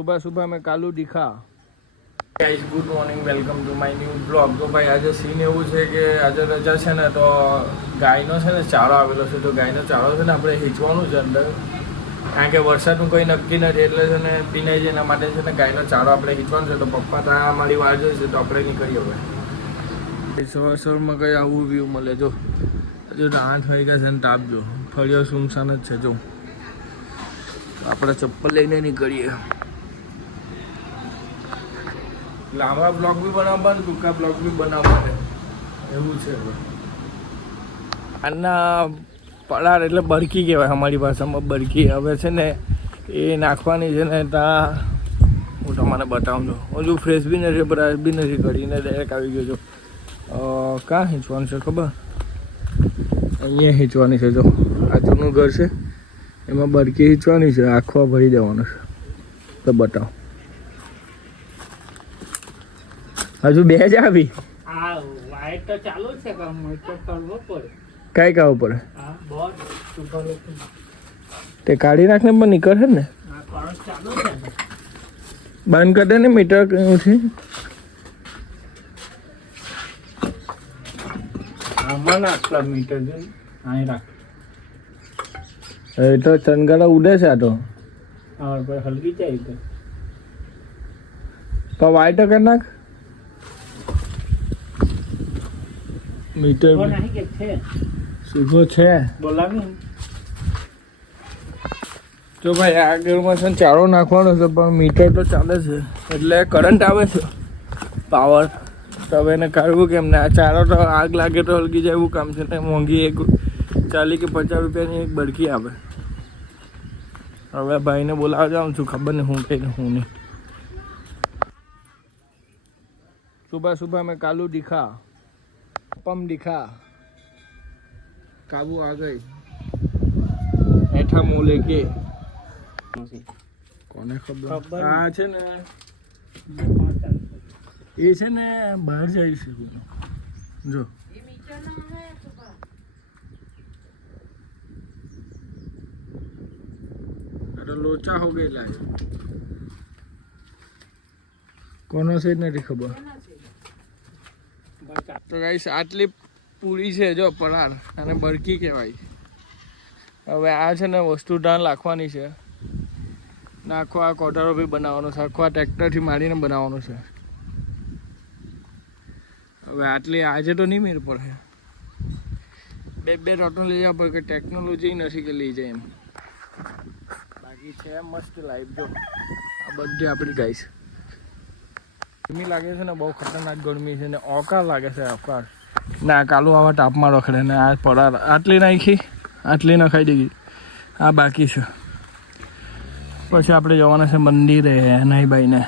सुबह सुबह में कालू दिखा guys good morning welcome to my new blog. तो भाई आज सीन એવું છે કે આજે રજા છે ને તો ગાયનો છે ને ચારો આવેલો છે તો ગાયનો ચારો છે ને આપણે હીચવાનું છે અંદર કારણ કે વરસાદનું કોઈ નક્કી નથી એટલે છે ને પીનાઈ જેના માટે છે ને ગાયનો ચારો આપણે હીચવાનો છે તો પપ્પા ત્યાં મારી વાર જોઈશે તો આપણે નીકળીએ હવે સવાર સવારમાં કંઈ આવું વ્યૂ મળે જો હજુ 8 વાગ્યા છે ને તાપ જો ફળિયો સુમસાન જ છે જો આપણે ચપ્પલ લઈને નીકળીએ લાંબા બ્લોગ બી બનાવવા ને ટૂંકા બ્લોગ બી બનાવવા એવું છે આના પડાર એટલે બરકી કહેવાય અમારી ભાષામાં બરકી હવે છે ને એ નાખવાની છે ને ત્યાં હું તમને બતાવું છું હજુ ફ્રેશ બી નથી બ્રશ બી નથી કરીને ડાયરેક્ટ આવી ગયો છું ક્યાં હીંચવાનું છે ખબર અહીંયા હીંચવાની છે જો આ જૂનું ઘર છે એમાં બરકી હીંચવાની છે આખવા ભરી દેવાનું છે તો બતાવો હજુ બે જ આવી વાઈટ તો ચાલુ છે કામ તો કરવો પડે કઈ કામ પડે હા બોર્ડ સુપર તે કાઢી નાખને પણ નીકળે ને હા કરંટ ચાલુ છે બંધ કરી દે ને મીટર કયું છે આમાં આટલા મીટર છે અહીં રાખ એ તો ચંદગાડા ઉડે છે આ તો હા પર હલકી જાય તો વાઈટ કરી નાખ મીટર નહીં કે છે સીધો છે બોલાવી જો ભાઈ આ ઘરમાં છે ને ચારો નાખવાનો છે પણ મીટર તો ચાલે છે એટલે કરંટ આવે છે પાવર તો હવે એને કાઢવું કેમ ને આ ચારો તો આગ લાગે તો હલકી જાય એવું કામ છે ને મોંઘી એક 40 કે 50 રૂપિયાની એક બરકી આવે હવે ભાઈને બોલાવવા જાઉં છું ખબર નહીં હું કઈ હું નહીં सुबह सुबह में कालू दिखा पम दिखा काबू आ गई ऐठा मुँह लेके કોને ખબર આ છે ને એ છે ને બહાર જાય છે જો અરે લોચા હો ગયેલા કોનો છે નથી ખબર તો ગાઈસ આટલી પૂરી છે જો પરાર અને બરકી કહેવાય હવે આ છે ને વસ્તુ ધાન નાખવાની છે આખો આ કોટરો બી બનાવવાનો છે આખો આ ટ્રેક્ટરથી મારીને બનાવવાનો છે હવે આટલી આજે તો નહીં મેળ પડે બે રોટો લઈ જવા પડે કે ટેકનોલોજી નથી કે લઈ જાય એમ બાકી છે મસ્ત લાઈફ જો આ બધી આપણી ગાઈસ ગરમી લાગે છે ને બહુ ખતરનાક ગરમી છે ને ઓકાર લાગે છે ઓકાર ના કાલું આવા તાપમાં રખડે ને આ પડાર આટલી નાખી આટલી નખાઈ દીધી આ બાકી છે પછી આપણે જવાના છે મંદિરે નાઈભાઈને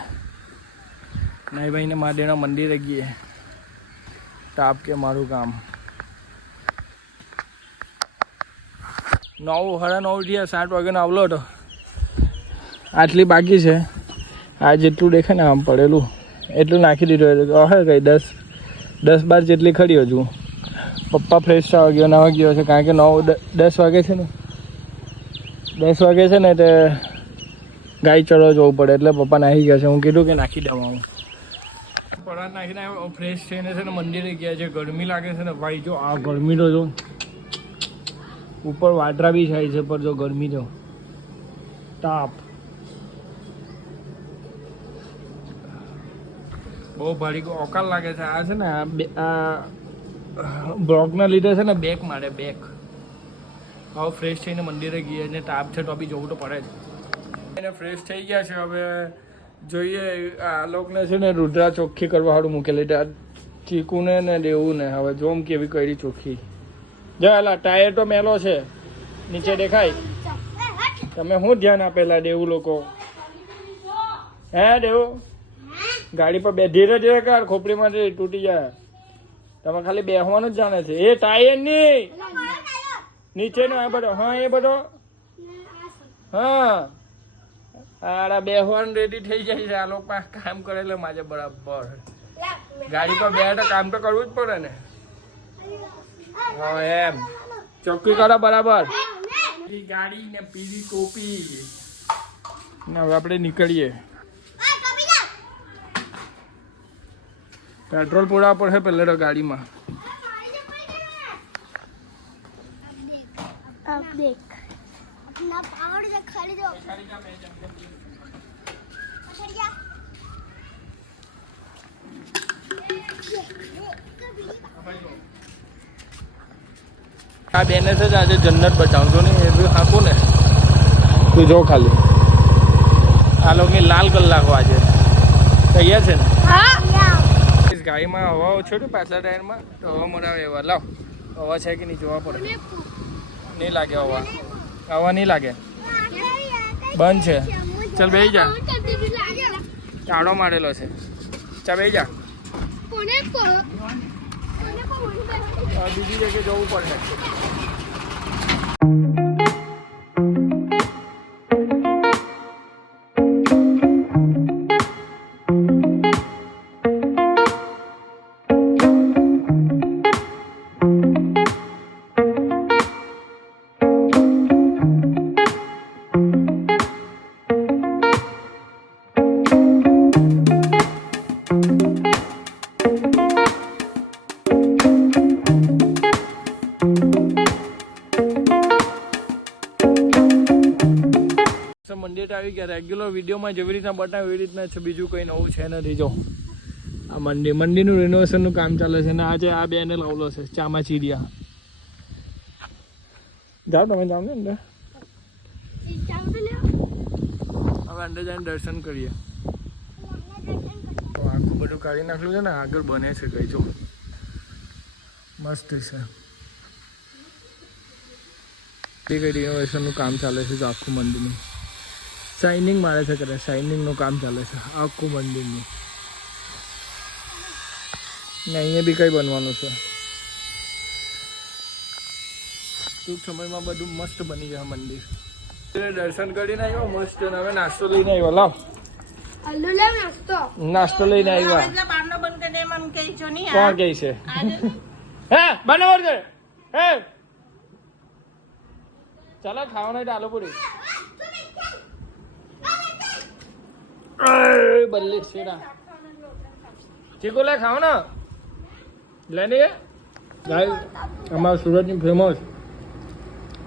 મહાદેવના મંદિરે ગઈએ તાપ કે મારું કામ 9:30 થયા 7 વાગ્યાનો આવલો હતો આટલી બાકી છે આ જેટલું દેખે ને આમ પડેલું એટલું નાખી દીધું હે કઈ 10-12 જેટલી ખરી હજુ પપ્પા ફ્રેશ થવા ગયો નાવા ગયો છે કારણ કે 9-10 વાગે છે ને 10 વાગે છે ને તે ગાય ચરવા જવું પડે એટલે પપ્પા નાહી ગયા છે હું કીધું કે નાખી દેવા પરાર નાખીને ફ્રેશ થઈને છે ને મંદિરે ગયા છે ગરમી લાગે છે ને ભાઈ જો આ ગરમી તો જો ઉપર વાટરા બી થાય છે પણ જો ગરમી જો તાપ બહુ ભારી ઓકાર લાગે છે આ છે ને આ બ્લોકના લીધે છે ને બેક મારે બેક હવે ફ્રેશ થઈને મંદિરે ગઈએ અને તાપ છે તો બી જવું તો પડે જ એને ફ્રેશ થઈ ગયા છે હવે જોઈએ આ લોકોને છે ને રુદ્રા ચોખ્ખી કરવા સારું મૂકેલી આ ચીકુને ને દેવું ને હવે જોમ કેવી કરી ચોખ્ખી જલા ટાયર તો મેલો છે નીચે દેખાય તમે શું ધ્યાન આપેલા દેવું લોકો હે દેવું ગાડી પર બે ધીરે ધીરે કર ખોપડીમાંથી તૂટી જાય તમે ખાલી બેસવાનું જ જાણે છે એ ટાયર ની નીચે નો બધો હા એ બધો હા આડા બેસવાનું રેડી થઈ જાય છે આ લોકો કામ કરેલે માજે બરાબર ગાડી પર બે તો કામ તો કરવું જ પડે ને હા એમ ચોખ્ખી કરો બરાબર ગાડી ને પીળી ટોપી ને હવે આપણે નીકળીએ પેટ્રોલ પૂરા પડશે પહેલે તો ગાડીમાં. अब देख अपना पावर जो खरीदो આ બેને છે જ આજે જન્નત બચાવજો ને એ બી હાંકું ને તું જો ખાલી આ લોકોની લાલ કલાકો આજે તૈયાર છે ને ગાડીમાં હવા ઓછો ને પાછલા ટાયરમાં તો હવા મરાવે એવા લાવ હવા છે કે નહીં જોવા પડે. નહીં લાગે હવા હવા નહીં લાગે બંધ છે. ચાલ બેસી જા તાળો મારેલો છે. ચાલ બેસી જા બીજી જગ્યાએ જવું પડશે. મંદિર આવી ગયા. રેગ્યુલર વિડીયોમાં જેવી રીતના બતાવ્યું એવી રીતના છે, બીજું કંઈ નવું છે નથી. જો આ મંદિરનું રિનોવેશનનું કામ ચાલે છે ને આજે આ બેને લાવલો છે ચામાચીડિયા. જાઓ તમે જાઓ ને અંદર. હવે અંદર જઈને દર્શન કરીએ. આખું બધું કાઢી નાખેલું છે ને આગળ બને છે કઈ જો મસ્ત છે. કઈ રિનોવેશનનું કામ ચાલે છે જો આખું મંદિરનું. શાઇનિંગ મારે છે કદાચ શાઇનિંગનું કામ ચાલે છે આખું મંદિરનું. ને અહીંયા બી કંઈ બનવાનું છે. ટૂંક સમયમાં બધું મસ્ત બની જાય મંદિર. દર્શન કરીને આવ્યો મસ્ત. હવે નાસ્તો લઈને આવ્યો. લાવ નાસ્તો લઈને આવ્યા. કોણ કહે છે હે બનાવો છે હે ચાલો ખાવાનું આલુ પૂરી બલ્લે છેડા ચીકુ લે ખાવ ને લઈને ગાય. અમારા સુરતની ફેમસ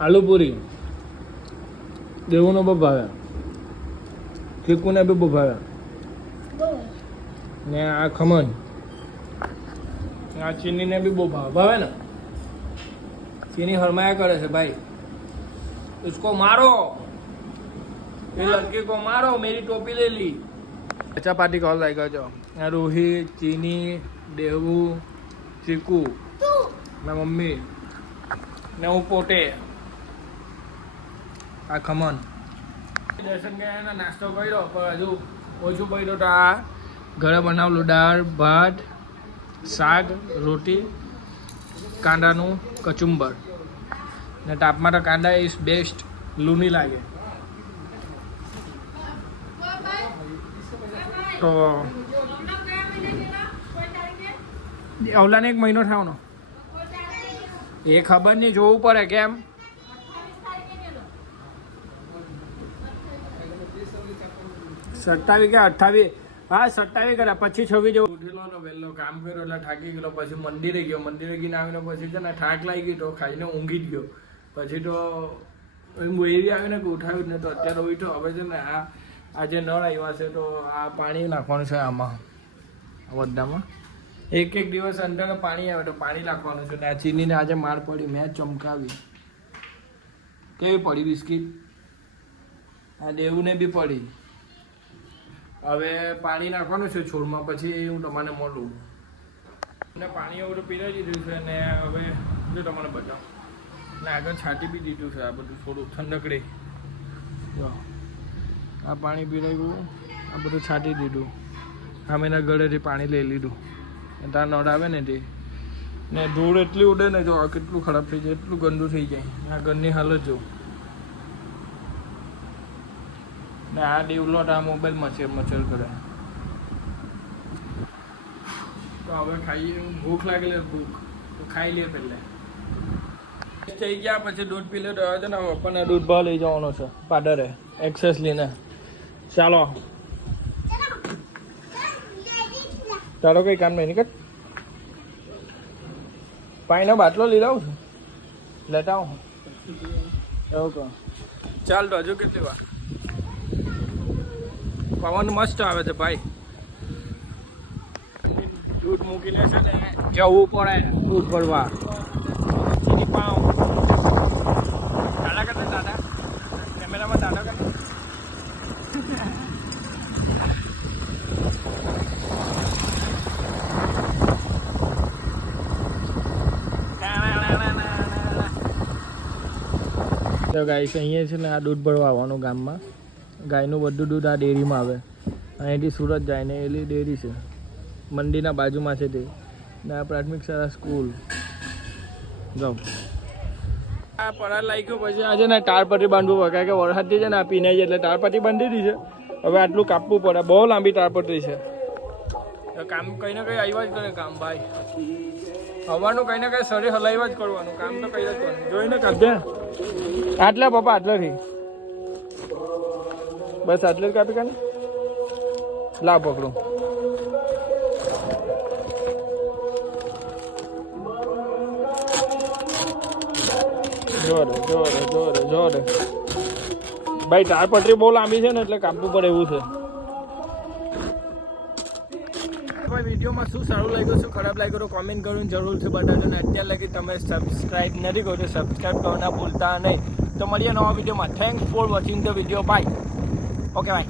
આલુ પૂરી દેવુંનો બહુ ભાવે, ચીકુને બી બહુ ભાવે ને આ ખમણ આ ચીનીને બી બહુ ભાવે ને. ચીની હરમાયા કરે છે ભાઈ. इसको मारो ये लड़के को मारो मेरी टोपी ले ली. अच्छा पार्टी कॉल लाएगा जो रोहित चीनी देवू चीकू मैं मम्मी ने હું પોતે આ ખમણ દર્શન કર્યા નાસ્તો કર્યો પણ હજુ ઓછું પડ્યો તો આ ઘરે બનાવેલું દાળ ભાત શાક રોટી કાંદાનું કચુંબર ને તાપમાં તો કાંદા ઇઝ બેસ્ટ. લૂની લાગે તો અવલાને 1 મહિનો થવાનો એ ખબર નહીં જોવું પડે કેમ. 27 કે 28 હા 27 કર્યા પછી 26 જેવું ઉઠેલો ને વહેલો કામ કર્યો એટલે થાકી ગયેલો. પછી મંદિરે ગયો. મંદિરે ગઈને આવીને પછી છે ને થાક લાગી ગયો તો ખાઈને ઊંઘી જ ગયો. પછી તો એરી આવીને કે ઉઠાવ્યું જ ને તો અત્યારે ઉઠ્યો. હવે છે ને આ જે નળ આવ્યા છે તો આ પાણી નાખવાનું છે આમાં બધામાં. એક દિવસ અંદર પાણી આવે તો પાણી નાખવાનું છે. ને આ ચીનીને આજે માર પડી મેં ચમકાવી. કેવી પડી બિસ્કીટ. આ દેવુને બી પડી. હવે પાણી નાખવાનું છે છોડમાં પછી હું તમને મળું. અને પાણી એવું તો પીરાઈ દીધું છે ને હવે જો તમને બતાવું ને આગળ છાંટી બી દીધું છે. આ બધું થોડું ઠંડકડી જો આ પાણી પીરાઈ ગયું. આ બધું છાંટી દીધું. આમ એના ગળેથી પાણી લઈ લીધું. ત્યાં નળ આવે ને તે ને ધૂળ એટલી ઉડે ને જો આ કેટલું ખરાબ થઈ જાય એટલું ગંદુ થઈ જાય. આ ઘરની હાલત જો ને આ ડેવલોટ આ મોબાઈલ મચ્છર કરે. તો હવે ખાઈએ. ભૂખ લાગેલી ભૂખ તો ખાઈ લઈએ પહેલે. થઈ ગયા પછી દૂધ પી લે તો છે ને આપણને દૂધ ભાવ લઈ જવાનો છે પાડરે એક્સેસ લઈને. ચાલો તારો કઈ કામ નહીં નીકળ. પાણીનો બાટલો લઈ લાવું છું, લેતા આવું. એવું કહો. ચાલ તો હજુ કેટલી વાર. પવન મસ્ત આવે છે ભાઈ. દૂધ મૂકીને છે ને જવું પડે દૂધ ભરવા. ચીની પાવ દાદા કરતા દાદા કેમેરામાં દાદા કરતા. તો ગાઈસ અહીંયા છે ને આ દૂધ ભરવા આવવાનું ગામમાં. ગાયનું બધું દૂધ આ ડેરીમાં આવે. અહીંથી સુરત જાય ને એલી ડેરી છે મંદિરના બાજુમાં છે તે. ને આ પ્રાથમિક શાળા સ્કૂલ જાઓ. આ પરાર લાગ્યું પછી આજે ને તારપટ્ટી બાંધવું પડે કારણ કે વરસાદથી છે ને આ પીનાઈ એટલે તારપટ્ટી બાંધી દીધી છે. હવે આટલું કાપવું પડે, બહુ લાંબી તારપટ્ટી છે. કામ કંઈ ને કંઈ આવ્યા જ કરે કામ ભાઈ. હવાનું કંઈ ને કંઈ શરીર હલાવ્યા જ કરવાનું કામ તો કંઈ જ કરવાનું. જોઈને કાપજે આટલા પપ્પા આટલાથી બસ આટલે જ કાપી કાઢે. લાવ પકડું. જોરે જોરે જોરે જોરે ભાઈ તારપટ્ટી બહુ લાંબી છે ને એટલે કાપવું પડે એવું છે. ભાઈ વિડીયોમાં શું સારું લાગ્યું શું ખરાબ લાગ્યું તો કોમેન્ટ કરીને જરૂરથી બતાવજો. ને અત્યાર લગી તમે સબસ્ક્રાઈબ નથી કર્યું તો સબસ્ક્રાઈબ કરવાના ભૂલતા નહીં. તો મળીએ નવા વિડીયોમાં. Thanks for watching the video. Bye. Okay by.